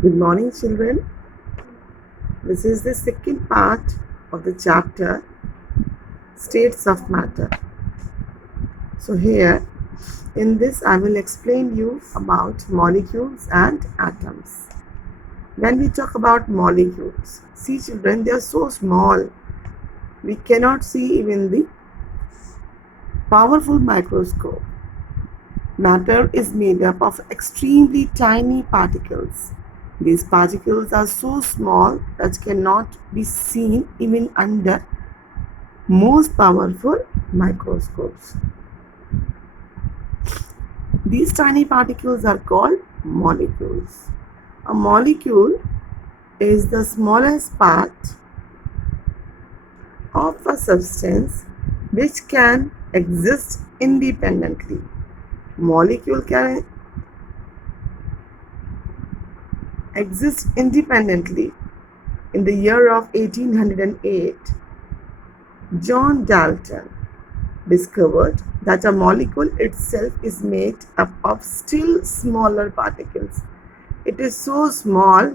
Good morning, children. This is the second part of the chapter States of Matter. So, here in this, I will explain you about molecules and atoms. When we talk about molecules, see, children, they are so small we cannot see even the powerful microscope. Matter is made up of extremely tiny particles. These particles are so small that cannot be seen even under most powerful microscopes. These tiny particles are called molecules. A molecule is the smallest part of a substance which can exist independently. Molecule can exist independently. In the year of 1808, John Dalton discovered that a molecule itself is made up of still smaller particles. It is so small,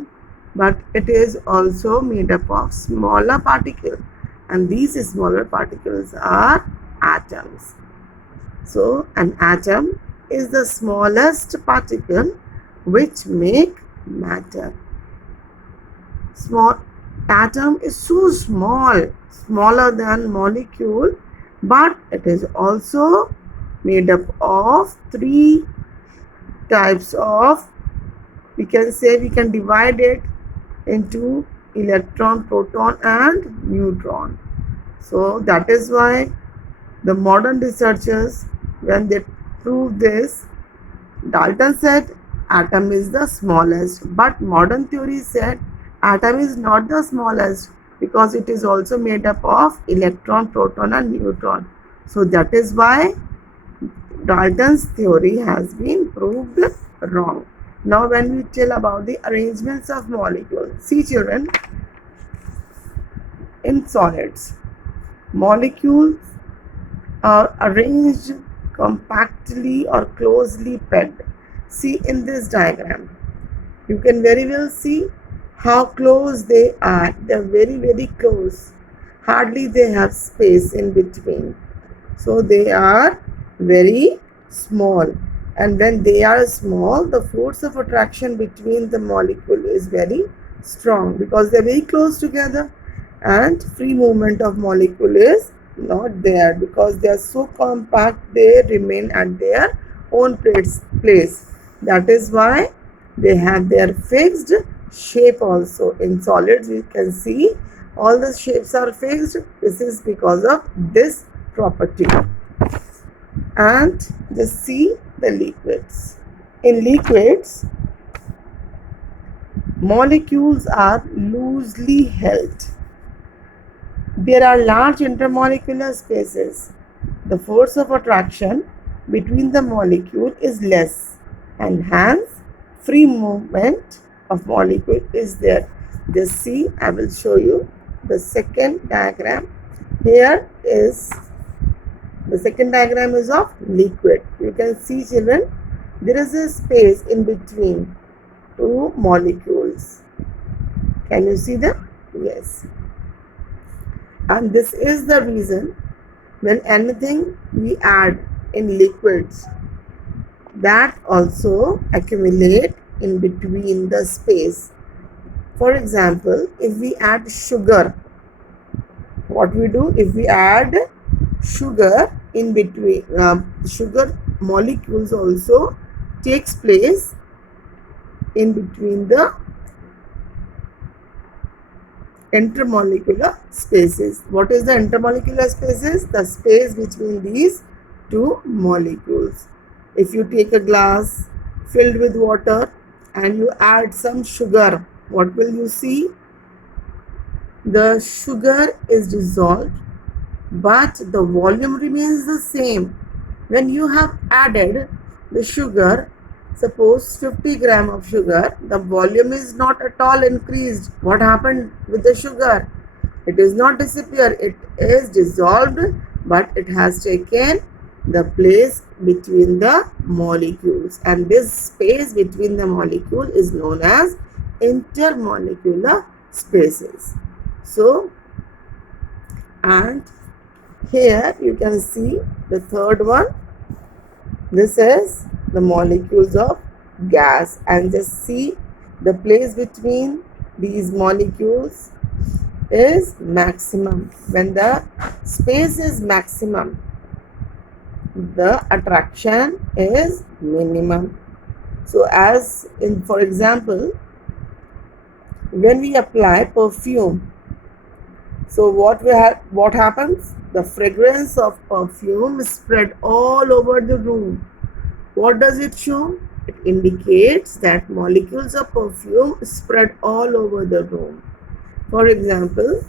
but it is also made up of smaller particles, and these smaller particles are atoms. So, an atom is the smallest particle which make matter. Small atom is so small, smaller than molecule, but it is also made up of three types of, we can divide it into electron, proton and neutron. So that is why the modern researchers, when they prove this, Dalton said atom is the smallest, but modern theory said atom is not the smallest because it is also made up of electron, proton and neutron. So that is why Dalton's theory has been proved wrong. Now when we tell about the arrangements of molecules, see children, in solids, molecules are arranged compactly or closely packed. See in this diagram, you can very well see how close they are. They are very close. Hardly they have space in between. So they are very small. And when they are small, the force of attraction between the molecule is very strong because they are very close together, and free movement of molecule is not there because they are so compact, they remain at their own place. That is why they have their fixed shape also. In solids we can see all the shapes are fixed. This is because of this property. And just see the liquids. In liquids, molecules are loosely held. There are large intermolecular spaces. The force of attraction between the molecule is less, and hence free movement of molecule is there. Just see, I will show you the second diagram. Here is the second diagram is of liquid. You can see children, there is a space in between two molecules. Can you see them? Yes. And this is the reason when anything we add in liquids, that also accumulate in between the space. For example, if we add sugar, what we do, if we add sugar in between, sugar molecules also takes place in between the intermolecular spaces. What is the intermolecular spaces? The space between these two molecules. If you take a glass filled with water and you add some sugar, what will you see? The sugar is dissolved, but the volume remains the same. When you have added the sugar, suppose 50 gram of sugar, the volume is not at all increased. What happened with the sugar? It is not disappear, it is dissolved, but it has taken the place between the molecules, and this space between the molecule is known as intermolecular spaces. So, and here you can see the third one. This is the molecules of gas, and just see the place between these molecules is maximum. When the space is maximum, the attraction is minimum. So as in, for example, when we apply perfume, so what happens? The fragrance of perfume is spread all over the room. What does it show? It indicates that molecules of perfume spread all over the room. For example,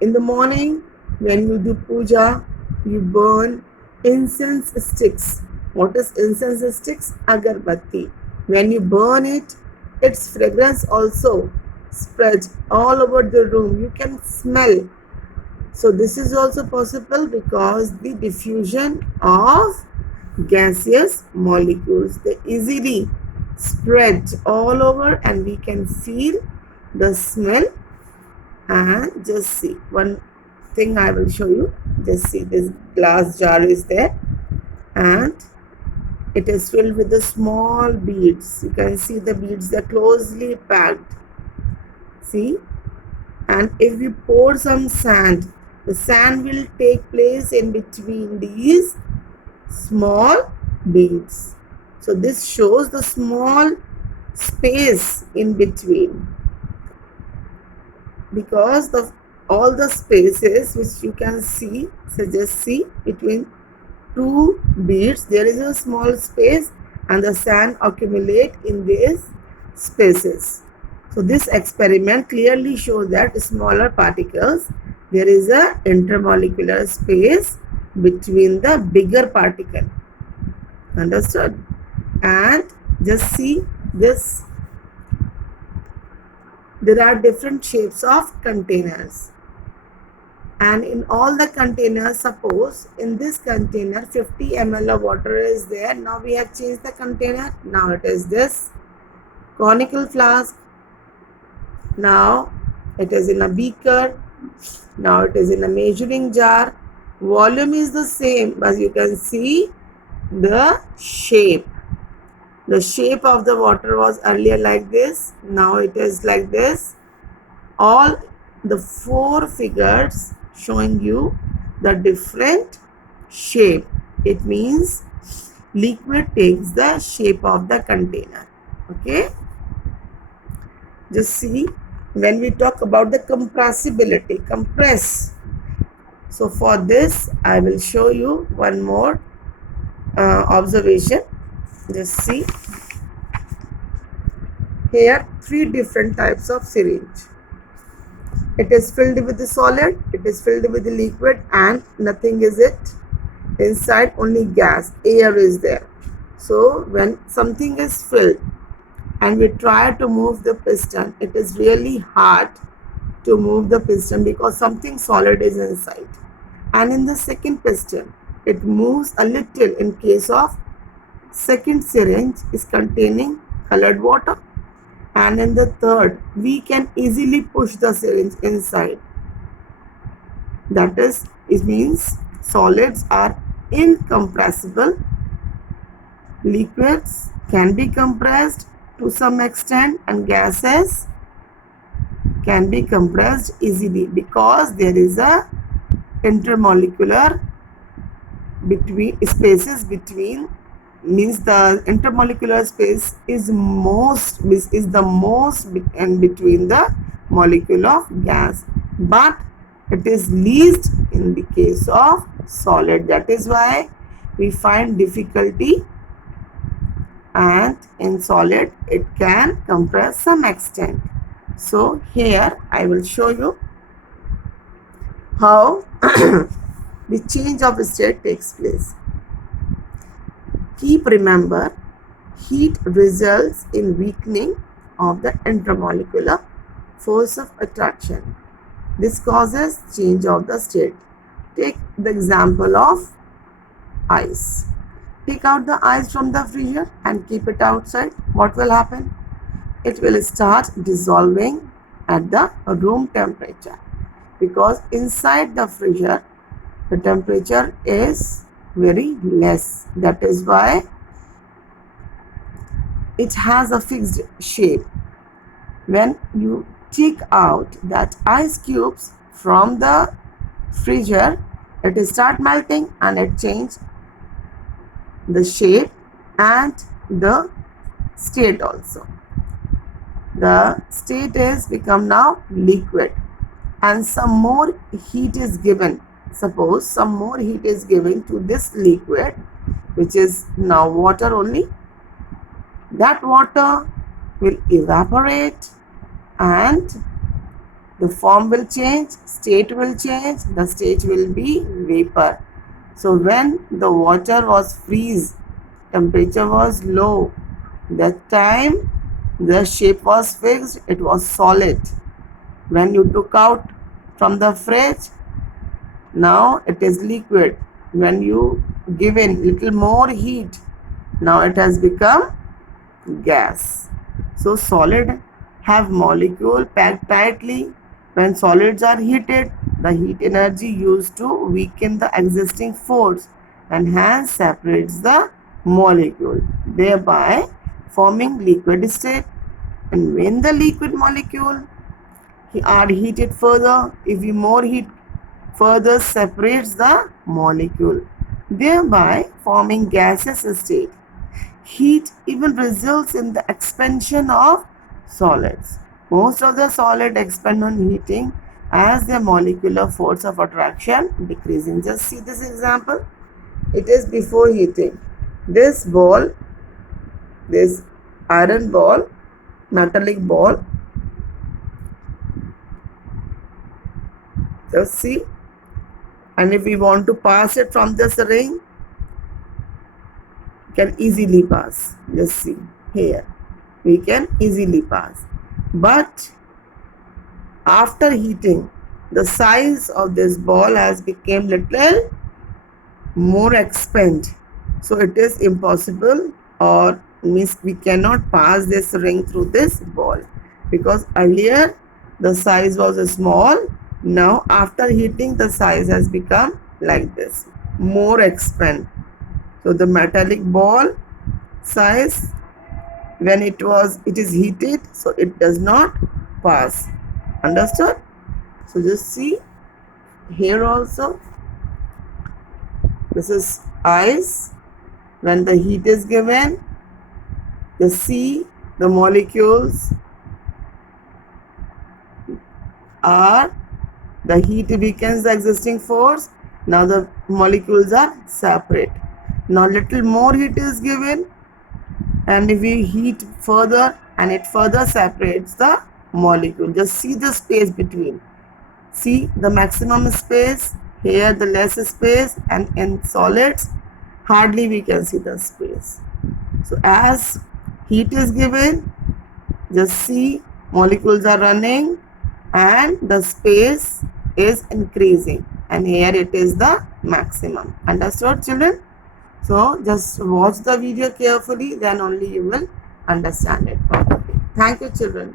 in the morning when you do puja, you burn incense sticks. What is incense sticks? Agarbatti. When you burn it, its fragrance also spreads all over the room. You can smell. So this is also possible because the diffusion of gaseous molecules, they easily spread all over and we can feel the smell. And just see one thing I will show you. Just see, this glass jar is there and it is filled with the small beads. You can see the beads, they're closely packed. See, and if we pour some sand, the sand will take place in between these small beads. So this shows the small space in between, because all the spaces which you can see, so just see between two beads there is a small space and the sand accumulate in these spaces. So this experiment clearly shows that smaller particles, there is a intermolecular space between the bigger particle. Understood? And just see this. There are different shapes of containers, and in all the containers, suppose in this container 50 ml of water is there. Now we have changed the container. Now it is this conical flask. Now it is in a beaker. Now it is in a measuring jar. Volume is the same, but you can see the shape. The shape of the water was earlier like this. Now it is like this. All the four figures showing you the different shape. It means liquid takes the shape of the container. Okay. Just see, when we talk about the compressibility, compress. So for this, I will show you one more observation. Just see, here three different types of syringe. It is filled with the solid, it is filled with the liquid, and nothing is it inside, only gas, air is there. So when something is filled and we try to move the piston, it is really hard to move the piston because something solid is inside. And in the second piston, it moves a little in case of second syringe is containing colored water. And in the third, we can easily push the syringe inside. That is, it means solids are incompressible. Liquids can be compressed to some extent, and gases can be compressed easily because there is a intermolecular spaces between, means the intermolecular space is the most and between the molecule of gas, but it is least in the case of solid. That is why we find difficulty, and in solid it can compress some extent. So here I will show you how the change of state takes place. Keep remember, heat results in weakening of the intermolecular force of attraction. This causes change of the state. Take the example of ice. Take out the ice from the freezer and keep it outside. what will happen? It will start dissolving at the room temperature, because inside the freezer the temperature is very less. That is why it has a fixed shape. When you take out that ice cubes from the freezer, it will start melting and it change the shape and the state also. The state is become now liquid, and some more heat is given. Suppose some more heat is given to this liquid, which is now water only. That water will evaporate and the form will change, state will change, the state will be vapor. So when the water was freeze, temperature was low, that time the shape was fixed, it was solid. When you took out from the fridge, now it is liquid. When you give in little more heat, now it has become gas. So solid have molecule packed tightly. When solids are heated, the heat energy used to weaken the existing force and hence separates the molecule, thereby forming liquid state. And when the liquid molecule are heated further, if we more heat further separates the molecule, thereby forming gaseous state. Heat even results in the expansion of solids. Most of the solid expand on heating as their molecular force of attraction decreasing. Just see this example. It is before heating. This ball, this iron ball, metallic ball, just see, and if we want to pass it from this ring, can easily pass. Just see here, we can easily pass. But after heating, the size of this ball has become little more expand, so it is impossible, or means we cannot pass this ring through this ball, because earlier the size was small. Now after heating, the size has become like this, more expand. So the metallic ball size, when it is heated, so it does not pass. Understood? So just see here also, this is ice. When the heat is given, the molecules are, the heat weakens the existing force. Now the molecules are separate. Now little more heat is given, and if we heat further, and it further separates the molecule. Just see the space between. See the maximum space, here the less space, and in solids hardly we can see the space. So as heat is given, just see molecules are running and the space is increasing, and here it is the maximum. Understood, children? So just watch the video carefully, then only you will understand it properly. Thank you, children.